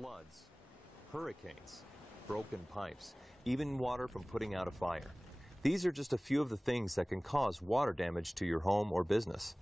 floods, hurricanes, broken pipes, even water from putting out a fire. These are just a few of the things that can cause water damage to your home or business.